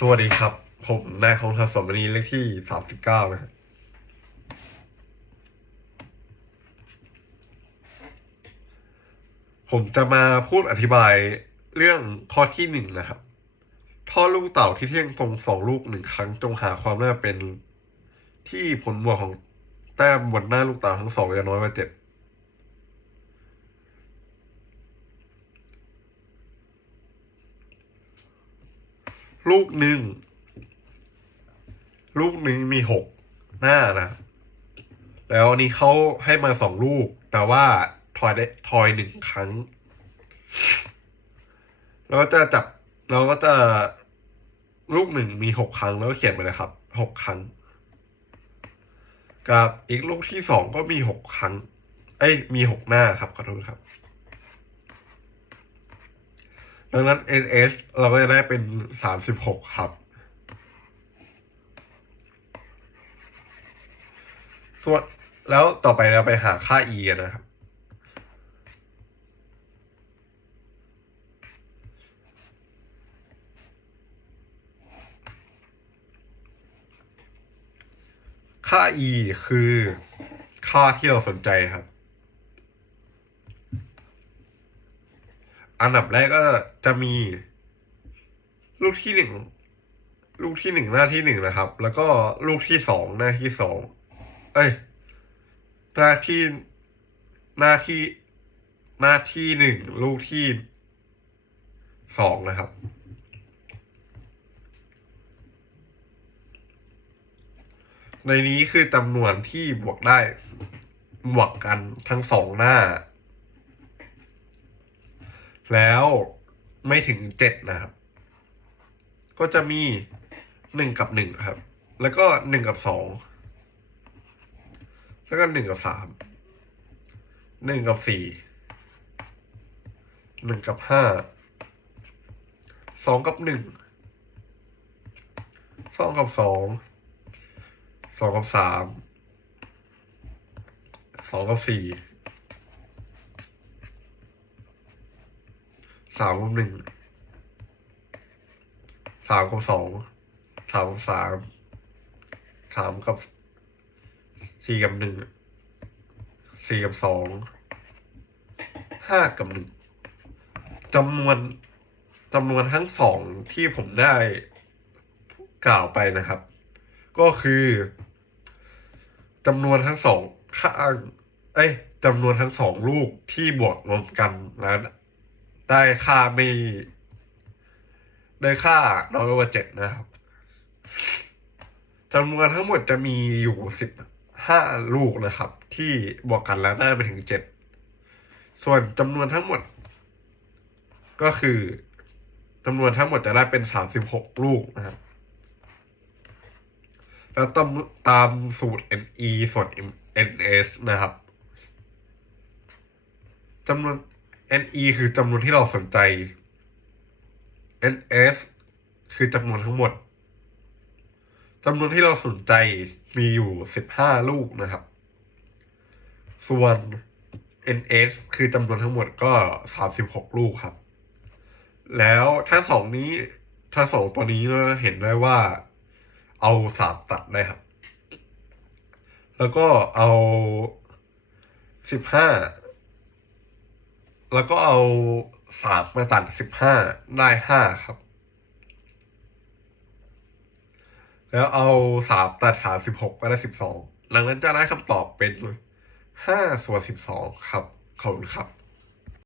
สวัสดีครับ ผมนายของทัศสมณีเลขที่สามสิบเก้านะฮะผมจะมาพูดอธิบายเรื่องข้อที่หนึ่งนะครับท่อลูกเต่าที่เที่ยงตรงสองลูกหนึ่งครั้งจงหาความน่าเป็นที่ผลบวกของแต้มบนหน้าลูกเต่าทั้งสองอย่าน้อยกว่าเจ็ด ลูกหนึ่ง ลูกหนึ่งมีหกหน้านะ แล้วอันนี้เขาให้มาสองลูก แต่ว่าทอยได้ทอยหนึ่งครั้งแล้วก็จะจับ เราก็จะลูกหนึ่งมีหกครั้ง แล้วก็เขียนไปเลยครับหกครั้ง กับอีกลูกที่สองก็มีหกครั้ง เอ้ยมีหกหน้าครับขอโทษครับ ดังนั้น ns เราก็จะได้เป็นสามสิบหกครับ ส่วนแล้วต่อไปเราไปหาค่า e นะครับ ค่า e คือค่าที่เราสนใจครับ อันดับแรกก็จะมี ลูกที่หนึ่งลูกที่หนึ่งหน้าที่หนึ่งนะครับ แล้วก็ลูกที่สองหน้าที่สองเอ้ยหน้าที่หน้าที่หน้าที่หนึ่งลูกที่สองนะครับ ในนี้คือจำนวนที่บวกได้ บวกกันทั้งสองหน้า แล้วไม่ถึงเจ็ดนะครับ ก็จะมีหนึ่งกับหนึ่งครับ แล้วก็หนึ่งกับสองแล้วก็หนึ่งกับสามหนึ่งกับสี่หนึ่งกับห้าสองกับหนึ่งสองกับสองสองกับสามสองกับสี่ สามกับหนึ่งสามกับสองสามกับสามสามกับสี่กับหนึ่งสี่กับสองห้ากับหนึ่งจำนวนจำนวนทั้งสองที่ผมได้กล่าวไปนะครับ ก็คือจำนวนทั้งสองข้างเอ้ยจำนวนทั้งสองลูกที่บวกรวมกันแล้ว ได้ค่าไม่ได้ค่าน้อยกว่าเจ็ดนะครับจำนวนทั้งหมดจะมีอยู่สิบห้าลูกนะครับ ที่บวกกันแล้วได้ไปถึงเจ็ดส่วนจำนวนทั้งหมด ก็คือจำนวนทั้งหมดจะได้เป็นสามสิบหกลูกนะครับแล้วตามตามสูตร NE ส่วน NS นะครับจำนวน NE คือจำนวนที่เราสนใจ NS คือจำนวนทั้งหมดจำนวนที่เราสนใจมีอยู่สิบห้าลูกนะครับ ส่วน NS คือจำนวนทั้งหมดก็สามสิบหกลูกครับ แล้วถ้าสองนี้ถ้าสองตัวนี้ก็เห็นได้ว่า เอาสามตัดได้ครับ แล้วก็เอาสิบห้า แล้วก็เอาสามมาตัดสิบห้าได้ห้าครับ แล้วเอาสามตัดสามสิบหกก็ได้สิบสองดังนั้นจะได้คำตอบเป็นห้าส่วนสิบสองครับ ขอบคุณครับ